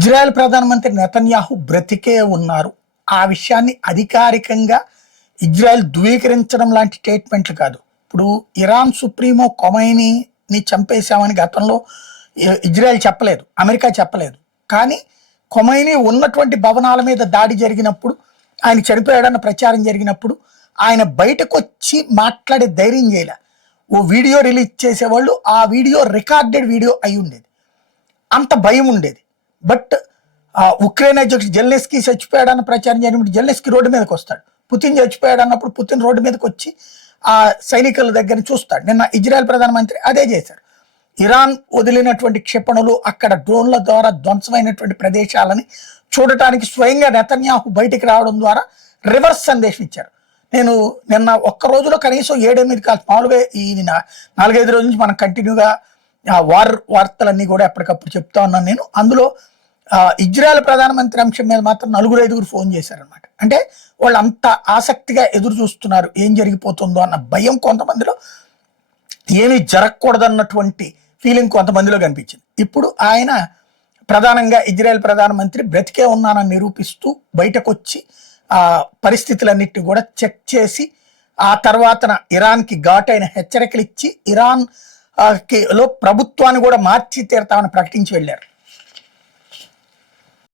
Israel ప్రధానమంత్రి Netanyahu బ్రతికే ఉన్నారు. ఆ విషయాన్ని అధికారికంగా ఇజ్రాయెల్ ధృవీకరించడం లాంటి స్టేట్మెంట్లు కాదు. ఇప్పుడు ఇరాన్ సుప్రీమో ఖొమైనీని చంపేశామని గతంలో ఇజ్రాయెల్ చెప్పలేదు, అమెరికా చెప్పలేదు. కానీ ఖొమైనీ ఉన్నటువంటి భవనాల మీద దాడి జరిగినప్పుడు, ఆయన చనిపోయాడన్న ప్రచారం జరిగినప్పుడు ఆయన బయటకు వచ్చి మాట్లాడే ధైర్యం చేయలే. ఓ వీడియో రిలీజ్ చేసేవాళ్ళు ఆ వీడియో రికార్డెడ్ వీడియో అయి ఉండేది, అంత భయం ఉండేది. బట్ ఉక్రెయిన్ అధ్యక్షుడు జెలెన్స్కీ చచ్చిపోయాడన్న ప్రచారం జరిగినప్పుడు జెలెన్స్కీ రోడ్డు మీదకి వస్తాడు. పుతిన్ చచ్చిపోయాడు అన్నప్పుడు పుతిన్ రోడ్డు మీదకి వచ్చి ఆ సైనికుల దగ్గర చూస్తాడు. నిన్న ఇజ్రాయెల్ ప్రధానమంత్రి అదే చేశారు. ఇరాన్ వదిలినటువంటి క్షిపణులు, అక్కడ డ్రోన్ల ద్వారా ధ్వంసమైనటువంటి ప్రదేశాలని చూడటానికి స్వయంగా నెతన్యాహు బయటికి రావడం ద్వారా రివర్స్ సందేశం ఇచ్చారు. నేను నిన్న ఒక్క రోజులో కనీసం 7-8 కాదు, మామూలుగా ఈ 4-5 రోజుల నుంచి మనం కంటిన్యూగా వార్తలన్నీ కూడా ఎప్పటికప్పుడు చెప్తా ఉన్నాను నేను. అందులో ఇజ్రాయెల్ ప్రధానమంత్రి అంశం మీద మాత్రం 4-5 ఫోన్ చేశారనమాట. అంటే వాళ్ళు అంత ఆసక్తిగా ఎదురు చూస్తున్నారు ఏం జరిగిపోతుందో అన్న భయం కొంతమందిలో, ఏమీ జరగకూడదన్నటువంటి ఫీలింగ్ కొంతమందిలో కనిపించింది. ఇప్పుడు ఆయన ప్రధానంగా ఇజ్రాయెల్ ప్రధానమంత్రి బ్రతికే ఉన్నానని నిరూపిస్తూ బయటకు వచ్చి పరిస్థితులన్నిటిని కూడా చెక్ చేసి ఆ తర్వాతన ఇరాన్కి ఘాటైన హెచ్చరికలు ఇచ్చి ఇరాన్ లో ప్రభుత్వాన్ని కూడా మార్చి తీరతామని ప్రకటించి వెళ్ళారు.